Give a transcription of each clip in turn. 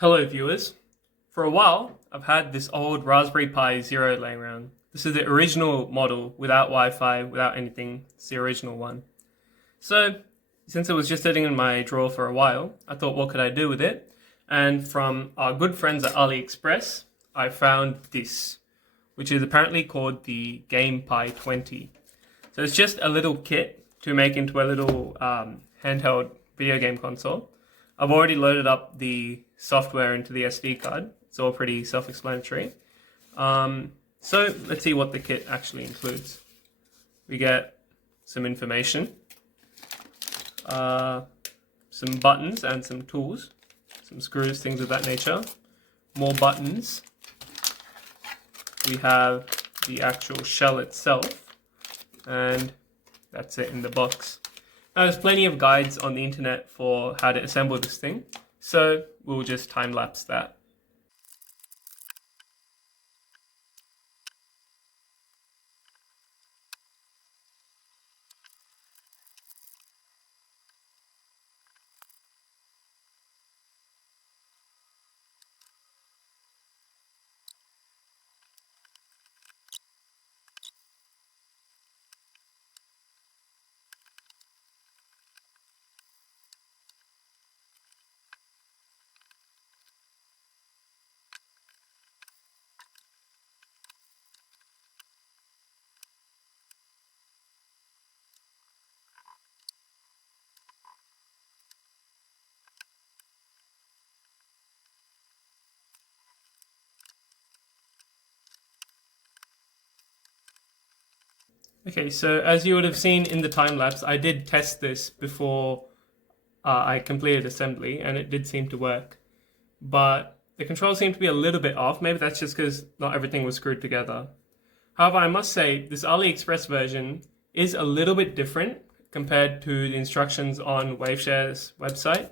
Hello viewers. For a while, I've had this old Raspberry Pi Zero laying around. This is the original model, without Wi-Fi, without anything. It's the original one. So, since it was just sitting in my drawer for a while, I thought, what could I do with it? And from our good friends at AliExpress, I found this, which is apparently called the GamePi20. So it's just a little kit to make into a little handheld video game console. I've already loaded up the software into the SD card. It's all pretty self-explanatory. So let's see what the kit actually includes. We get some information, some buttons and some tools, some screws, things of that nature, more buttons. We have the actual shell itself, and that's it in the box. Now, there's plenty of guides on the internet for how to assemble this thing, so we'll just time-lapse that. Okay, so as you would have seen in the time-lapse, I did test this before I completed assembly, and it did seem to work. But the controls seem to be a little bit off. Maybe that's just because not everything was screwed together. However, I must say, this AliExpress version is a little bit different compared to the instructions on Waveshare's website.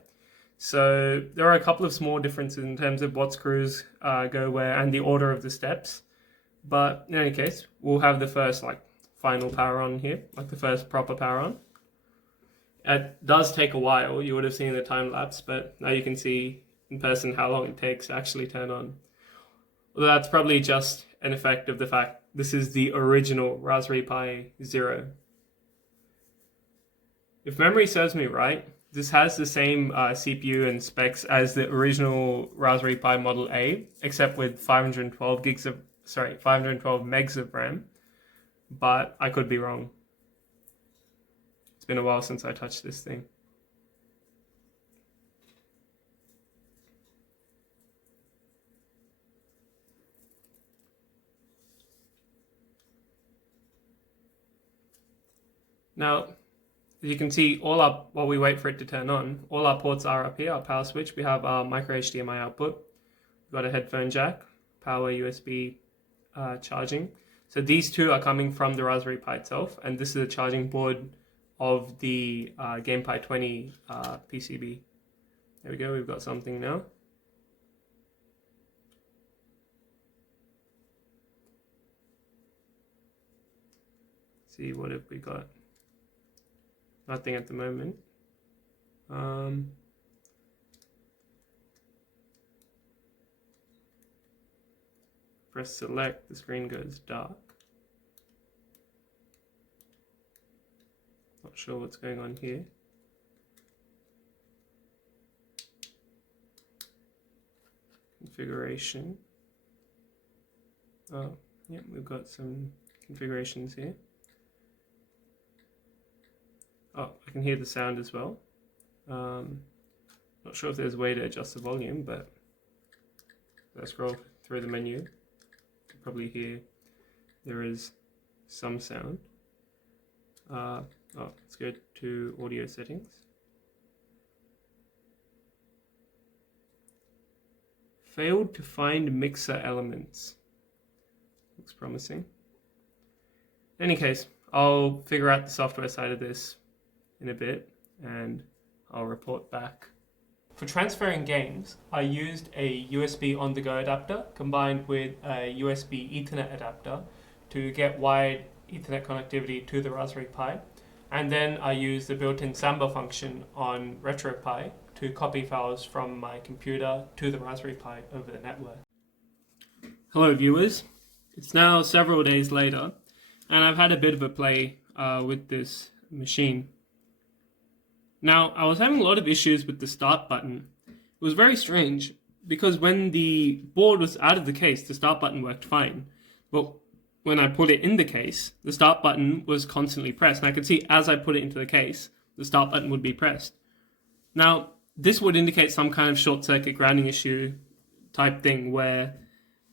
So there are a couple of small differences in terms of what screws go where and the order of the steps. But in any case, we'll have the first final power on here, like the first proper power on. It does take a while. You would have seen the time lapse, but now you can see in person how long it takes to actually turn on. Although that's probably just an effect of the fact this is the original Raspberry Pi Zero. If memory serves me right, this has the same CPU and specs as the original Raspberry Pi Model A, except with 512 megs of RAM. But I could be wrong. It's been a while since I touched this thing. Now, as you can see, while we wait for it to turn on, all our ports are up here. Our power switch, we have our micro HDMI output. We've got a headphone jack, power USB charging. So these two are coming from the Raspberry Pi itself, and this is a charging board of the GamePi20 PCB. There we go, we've got something now. See, what have we got? Nothing at the moment. Press select, the screen goes dark. Not sure what's going on here. Configuration. Oh, yeah, we've got some configurations here. Oh, I can hear the sound as well. Not sure if there's a way to adjust the volume, but let's scroll through the menu. You can probably hear there is some sound. Let's go to audio settings. Failed to find mixer elements. Looks promising. In any case, I'll figure out the software side of this in a bit and I'll report back. For transferring games, I used a USB on-the-go adapter combined with a USB Ethernet adapter to get wired Ethernet connectivity to the Raspberry Pi. And then I used the built-in Samba function on RetroPie to copy files from my computer to the Raspberry Pi over the network. Hello viewers, it's now several days later and I've had a bit of a play with this machine. Now, I was having a lot of issues with the start button. It was very strange because when the board was out of the case, the start button worked fine. But when I put it in the case, the start button was constantly pressed. And I could see as I put it into the case, the start button would be pressed. Now, this would indicate some kind of short circuit grounding issue type thing where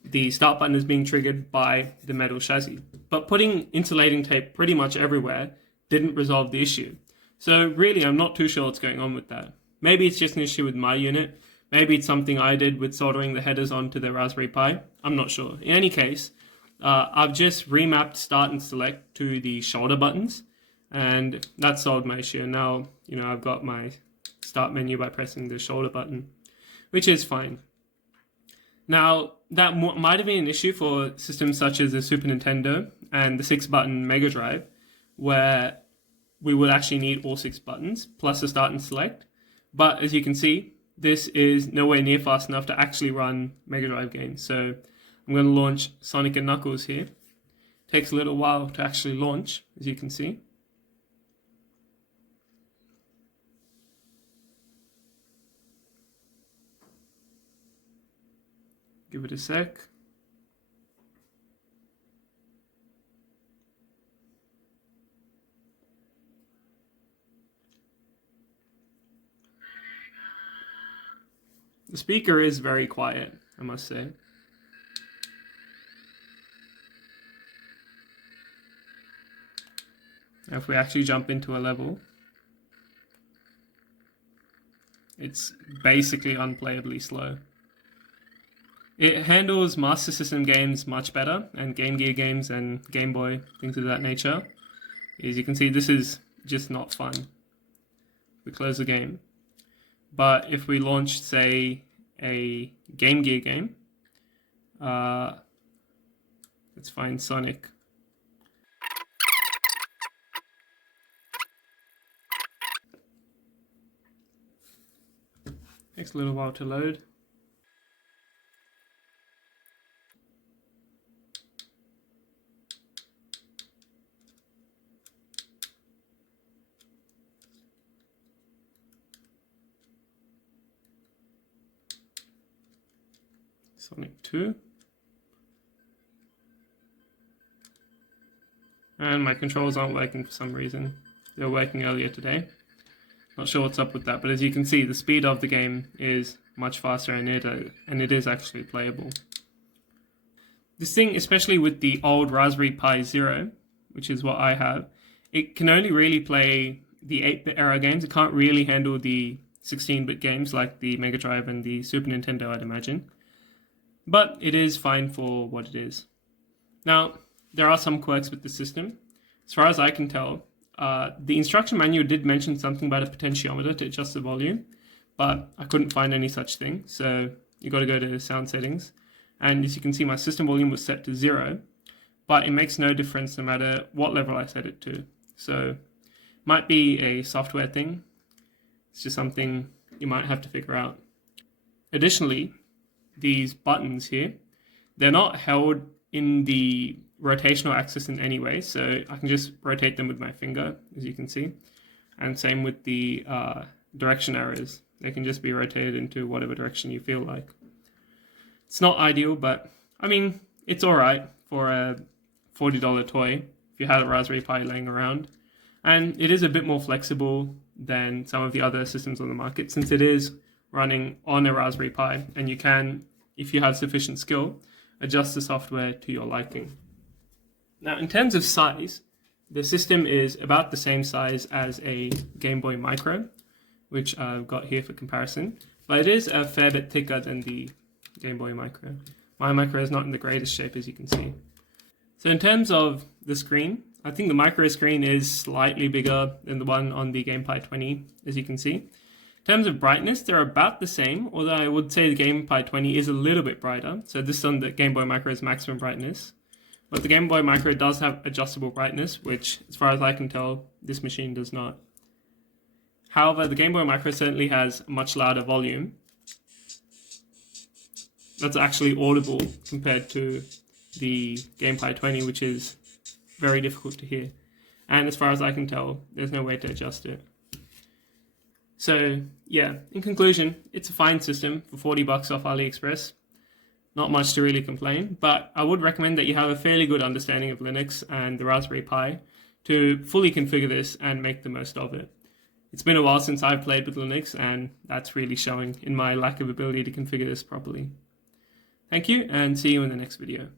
the start button is being triggered by the metal chassis. But putting insulating tape pretty much everywhere didn't resolve the issue. So really, I'm not too sure what's going on with that. Maybe it's just an issue with my unit. Maybe it's something I did with soldering the headers onto the Raspberry Pi. I'm not sure. In any case, I've just remapped start and select to the shoulder buttons, and that solved my issue. Now, I've got my start menu by pressing the shoulder button, which is fine. Now, that might have been an issue for systems such as the Super Nintendo and the 6-button Mega Drive, where we would actually need all 6 buttons, plus the start and select. But as you can see, this is nowhere near fast enough to actually run Mega Drive games. So I'm going to launch Sonic & Knuckles here. It takes a little while to actually launch, as you can see. Give it a sec. The speaker is very quiet, I must say. Now if we actually jump into a level, it's basically unplayably slow. It handles Master System games much better, and Game Gear games and Game Boy, things of that nature. As you can see, this is just not fun. We close the game. But if we launch, say, a Game Gear game, let's find Sonic. Takes a little while to load. Sonic 2. And my controls aren't working for some reason. They were working earlier today. Not sure what's up with that, but as you can see, the speed of the game is much faster and it is actually playable. This thing, especially with the old Raspberry Pi Zero, which is what I have, it can only really play the 8-bit era games. It can't really handle the 16-bit games like the Mega Drive and the Super Nintendo, I'd imagine. But it is fine for what it is. Now, there are some quirks with the system. As far as I can tell, the instruction manual did mention something about a potentiometer to adjust the volume, but I couldn't find any such thing, so you got to go to sound settings. And as you can see, my system volume was set to 0, but it makes no difference no matter what level I set it to. So it might be a software thing. It's just something you might have to figure out. Additionally, these buttons here, they're not held in the rotational axis in any way, so I can just rotate them with my finger, as you can see. And same with the direction arrows. They can just be rotated into whatever direction you feel like. It's not ideal, but I mean, it's alright for a $40 toy if you had a Raspberry Pi laying around. And it is a bit more flexible than some of the other systems on the market, since it is running on a Raspberry Pi, and you can, if you have sufficient skill, adjust the software to your liking. Now, in terms of size, the system is about the same size as a Game Boy Micro, which I've got here for comparison, but it is a fair bit thicker than the Game Boy Micro. My Micro is not in the greatest shape, as you can see. So in terms of the screen, I think the Micro screen is slightly bigger than the one on the GamePi20, as you can see. In terms of brightness, they're about the same, although I would say the GamePi20 is a little bit brighter. So this is on the Game Boy Micro's maximum brightness. But the Game Boy Micro does have adjustable brightness, which, as far as I can tell, this machine does not. However, the Game Boy Micro certainly has a much louder volume. That's actually audible compared to the GamePi20, which is very difficult to hear. And as far as I can tell, there's no way to adjust it. So yeah, in conclusion, it's a fine system for $40 off AliExpress. Not much to really complain, but I would recommend that you have a fairly good understanding of Linux and the Raspberry Pi to fully configure this and make the most of it. It's been a while since I've played with Linux, and that's really showing in my lack of ability to configure this properly. Thank you, and see you in the next video.